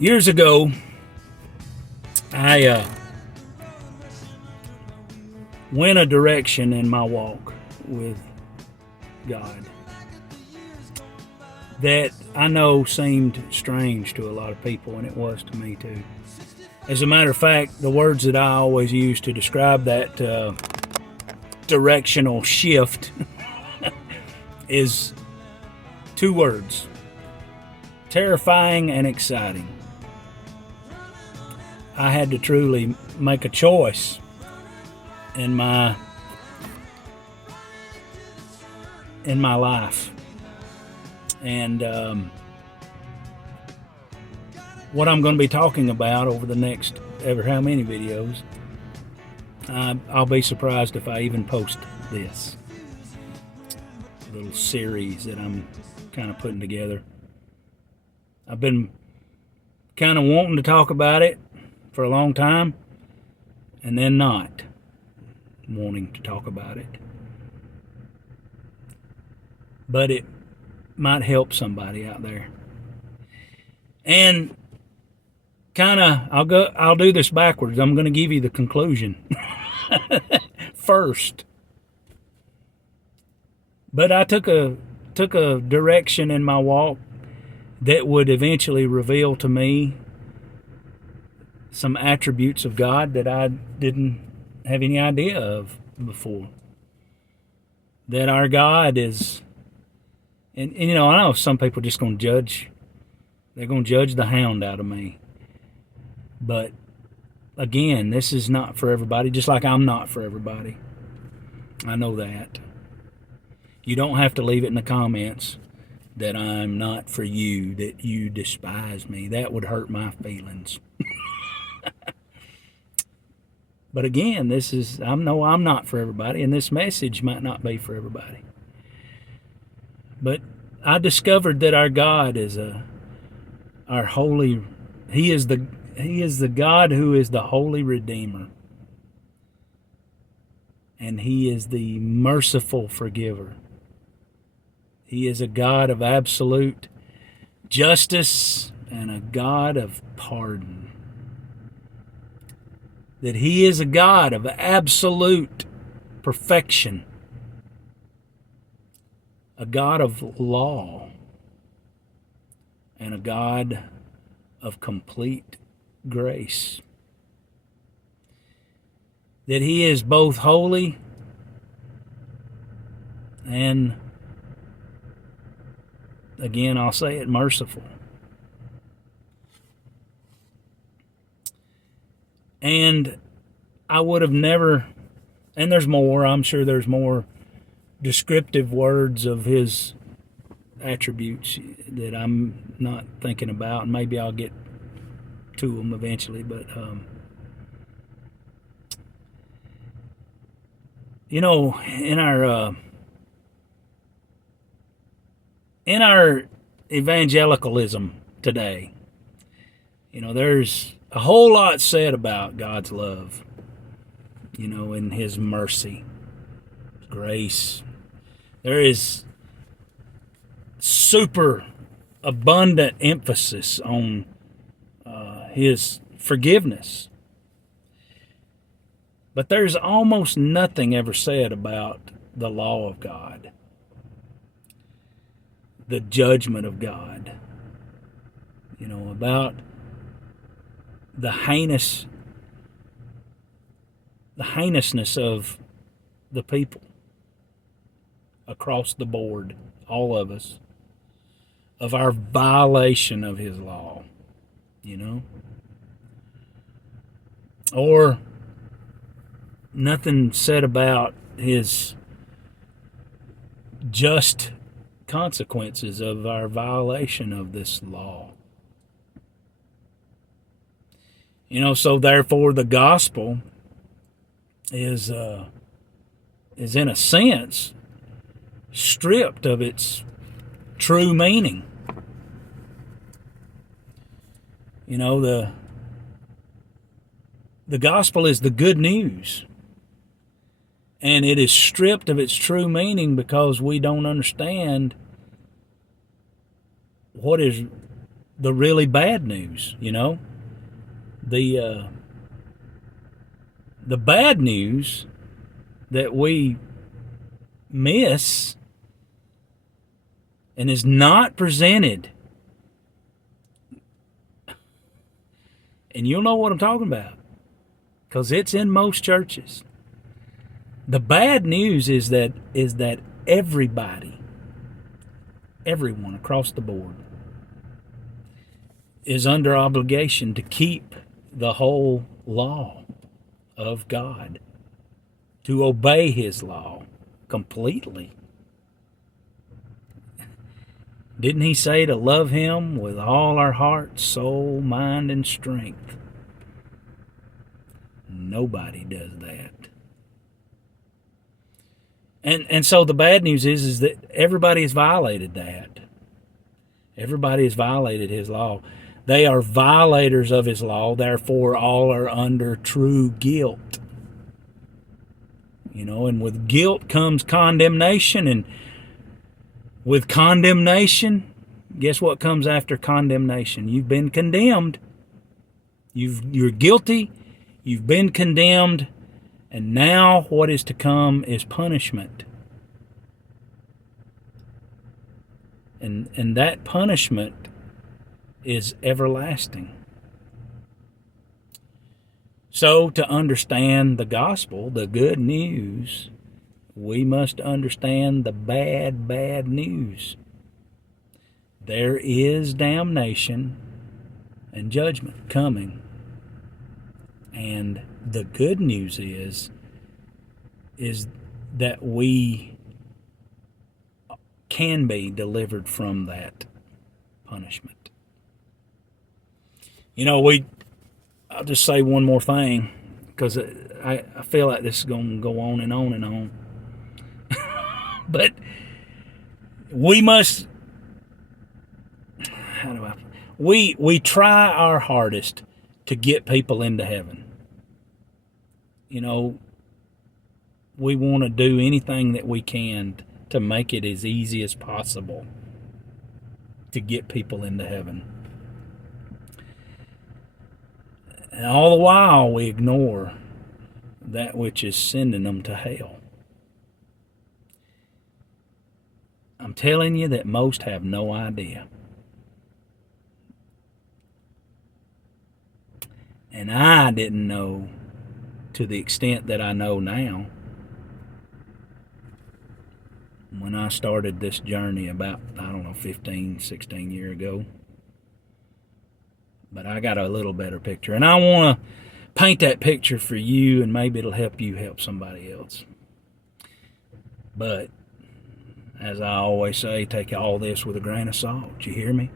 Years ago, I went a direction in my walk with God that I know seemed strange to a lot of people, and it was to me too. As a matter of fact, the words that I always use to describe that directional shift is two words: terrifying and exciting. I had to truly make a choice in my life, and what I'm going to be talking about over the next ever how many videos, I'll be surprised if I even post this little series that I'm kind of putting together. I've been kind of wanting to talk about it for a long time, and then not wanting to talk about it. But it might help somebody out there. And I'll do this backwards. I'm going to give you the conclusion first. But I took a direction in my walk that would eventually reveal to me some attributes of God that I didn't have any idea of before. That our God is, and you know, I know some people are just going to judge. They're going to judge the hound out of me. But again, this is not for everybody, just like I'm not for everybody. I know that. You don't have to leave it in the comments that I'm not for you, that you despise me. That would hurt my feelings. But again, I know I'm not for everybody, and this message might not be for everybody. But I discovered that our God is our holy. He is the God who is the holy Redeemer, and He is the merciful forgiver. He is a God of absolute justice and a God of pardon. That He is a God of absolute perfection, a God of law, and a God of complete grace. That He is both holy and, again, I'll say it, merciful. And I would have never, and there's more, I'm sure there's more descriptive words of His attributes that I'm not thinking about, and maybe I'll get to them eventually. But you know, in our evangelicalism today, you know, there's a whole lot said about God's love, you know, and His mercy, grace. There is super abundant emphasis on His forgiveness. But there's almost nothing ever said about the law of God, the judgment of God, you know, about the heinousness of the people across the board, all of us, of our violation of His law, you know, or nothing said about His just consequences of our violation of this law. You know, so therefore the gospel is in a sense stripped of its true meaning. You know, the gospel is the good news. And it is stripped of its true meaning because we don't understand what is the really bad news, you know. The bad news that we miss and is not presented, and you'll know what I'm talking about because it's in most churches. The bad news is that everybody, everyone across the board, is under obligation to keep the whole law of God, to obey His law completely. Didn't He say to love Him with all our heart, soul, mind, and strength? Nobody does that. And so the bad news is that everybody has violated that. Everybody has violated His law. They are violators of His law, therefore all are under true guilt. You know, and with guilt comes condemnation, and with condemnation, guess what comes after condemnation? You've been condemned. You're guilty. You've been condemned. And now what is to come is punishment. And that punishment is everlasting. So to understand the gospel, the good news, we must understand the bad news. There is damnation and judgment coming. And the good news is that we can be delivered from that punishment. You know, I'll just say one more thing, because I feel like this is going to go on and on and on. But we must, we try our hardest to get people into heaven. You know, we want to do anything that we can to make it as easy as possible to get people into heaven. And all the while we ignore that which is sending them to hell. I'm telling you that most have no idea. And I didn't know to the extent that I know now when I started this journey about, 15, 16 years ago. But I got a little better picture. And I want to paint that picture for you, and maybe it'll help you help somebody else. But as I always say, take all this with a grain of salt. You hear me?